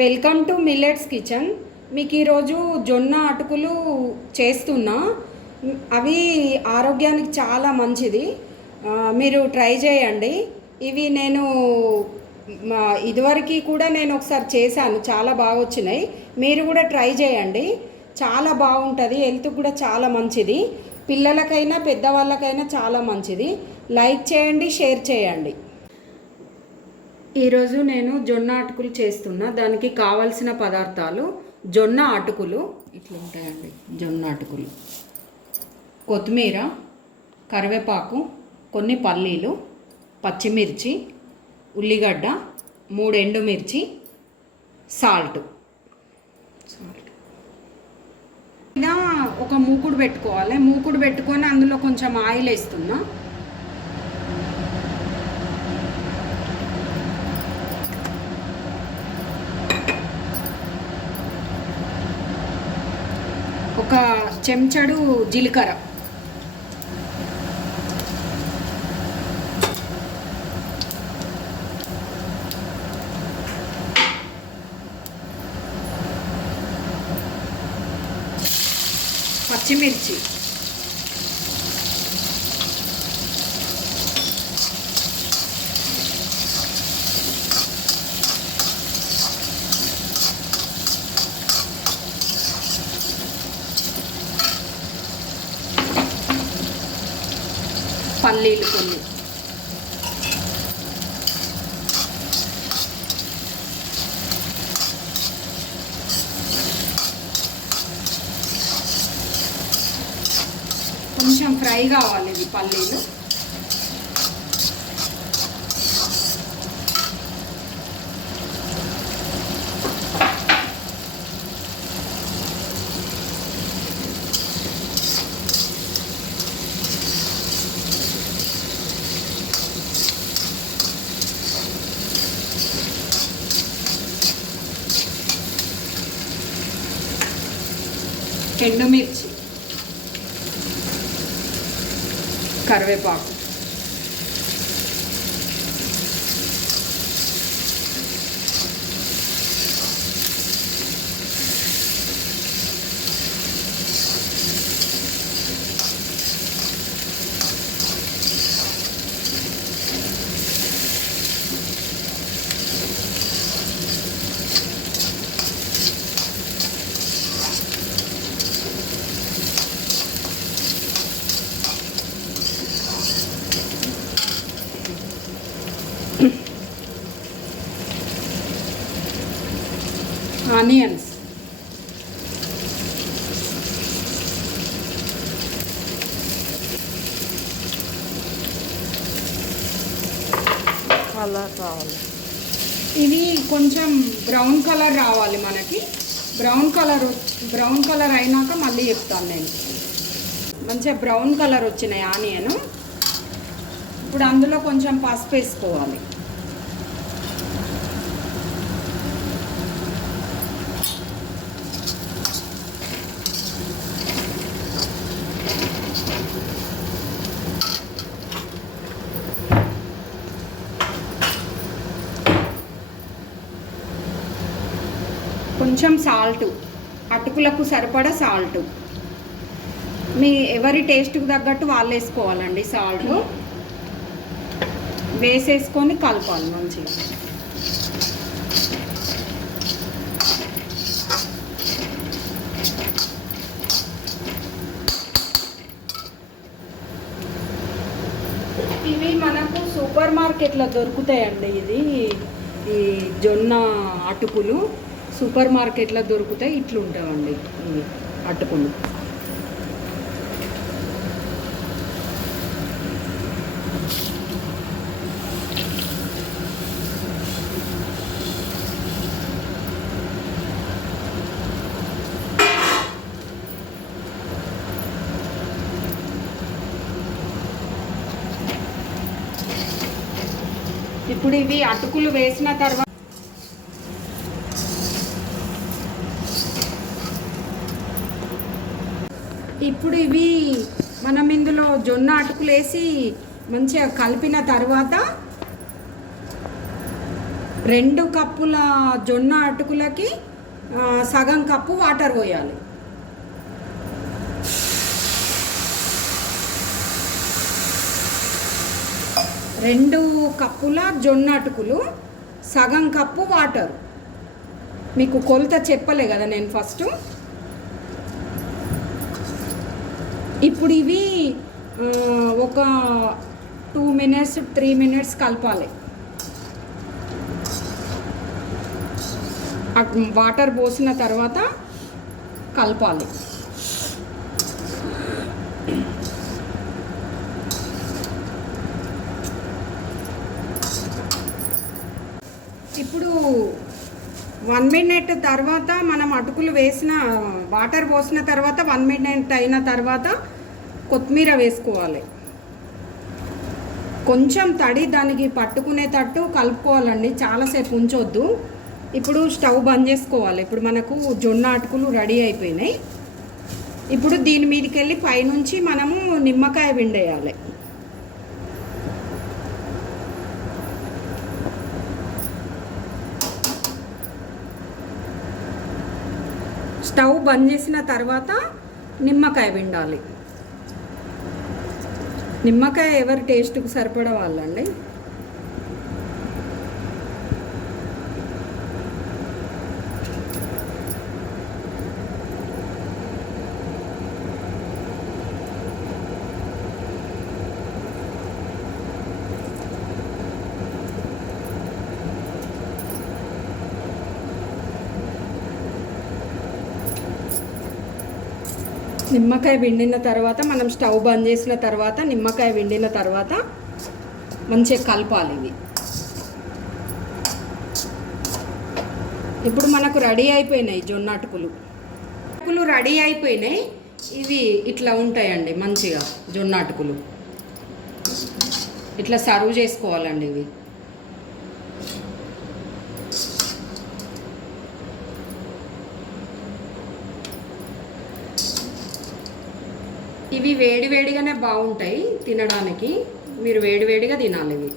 Welcome to millets kitchen. మీకు ఈరోజు జొన్న అటుకులు చేస్తున్నా. అవి ఆరోగ్యానికి చాలా మంచిది. మీరు ట్రై చేయండి. ఇవి నేను ఇదివరకు కూడా నేను ఒకసారి చేశాను, చాలా బాగా వచ్చినాయి. మీరు కూడా ట్రై చేయండి, చాలా బాగుంటుంది. హెల్త్ కూడా చాలా మంచిది. పిల్లలకైనా పెద్దవాళ్ళకైనా చాలా మంచిది. లైక్ చేయండి, షేర్ చేయండి. ఈరోజు నేను జొన్న అటుకులు చేస్తున్నా. దానికి కావలసిన పదార్థాలు: జొన్న అటుకులు ఇట్లా ఉంటాయండి, జొన్న అటుకులు, కొత్తిమీర, కరివేపాకు, కొన్ని పల్లీలు, పచ్చిమిర్చి, ఉల్లిగడ్డ, 3 ఎండుమిర్చి, సాల్ట్. ఇలా ఒక మూకుడు పెట్టుకోవాలి. మూకుడు పెట్టుకొని అందులో కొంచెం ఆయిల్ వేస్తున్నా. ఒక చెంచాడు జీలకర్ర, పచ్చిమిర్చి, పల్లీలు కొన్ని, కొంచెం ఫ్రై కావాలి ఇది పల్లీలు. ఎండుమిర్చి, కరివేపాకు, ఆనియన్స్, కలర్ రావాలి. ఇవి కొంచెం బ్రౌన్ కలర్ రావాలి మనకి. బ్రౌన్ కలర్ అయినాక మళ్ళీ చెప్తాను నేను. మంచిగా బ్రౌన్ కలర్ వచ్చినాయి ఆనియన్. ఇప్పుడు అందులో కొంచెం పసుపు వేసుకోవాలి. కొంచెం సాల్ట్, అటుకులకు సరిపడా సాల్ట్. మీ ఎవరి టేస్ట్కి తగ్గట్టు వాళ్ళు వేసుకోవాలండి. సాల్ట్ వేసేసుకొని కలపాలి మంచిగా. ఇవి మనకు సూపర్ మార్కెట్లో దొరుకుతాయండి. ఈ జొన్న అటుకులు సూపర్ మార్కెట్లో దొరుకుతాయి. ఇట్లుంటాయండి ఈ అటుకులు. ఇప్పుడు ఇవి అటుకులు వేసిన తర్వాత ఇవి మనం ఇందులో జొన్న అటుకులు వేసి మంచిగా కలిపిన తర్వాత 2 కప్పుల జొన్న అటుకులకి సగం కప్పు వాటర్ పోయాలి. రెండు కప్పుల జొన్న అటుకులు, సగం కప్పు వాటర్. మీకు కొలత చెప్పలే కదా నేను ఫస్ట్. ఇప్పుడు ఇవి ఒక 2 మినిట్స్ 3 మినిట్స్ కలపాలి. వాటర్ పోసిన తర్వాత కలపాలి. ఇప్పుడు 1 మినిట్ తర్వాత మనం అటుకులు వేసిన వాటర్ పోసిన తర్వాత 1 మినిట్ అయిన తర్వాత కొత్తిమీర వేసుకోవాలి. కొంచెం తడి దానికి పట్టుకునేటట్టు కలుపుకోవాలండి, చాలాసేపు ఉంచొద్దు. ఇప్పుడు స్టవ్ బంద్ చేసుకోవాలి. ఇప్పుడు మనకు జొన్న అటుకులు రెడీ అయిపోయినాయి. ఇప్పుడు దీని మీదకి వెళ్ళి పైనుంచి మనము నిమ్మకాయ పిండేయాలి. స్టవ్ బంద్ చేసిన తర్వాత నిమ్మకాయ పిండాలి. నిమ్మకాయ ఎవరి టేస్ట్కి సరిపడా వాళ్ళండి. నిమ్మకాయ పిండిన తర్వాత మనం స్టవ్ బంద్ చేసిన తర్వాత నిమ్మకాయ పిండిన తర్వాత మంచిగా కలపాలి. ఇవి ఇప్పుడు మనకు రెడీ అయిపోయినాయి జొన్న అటుకులు. అటుకులు రెడీ అయిపోయినాయి. ఇవి ఇట్లా ఉంటాయండి మంచిగా జొన్న అటుకులు. ఇట్లా సర్వ్ చేసుకోవాలండి. ఇవి వేడివేడిగానే బాగుంటాయి తినడానికి. మీరు వేడివేడిగా తినాలి ఇవి.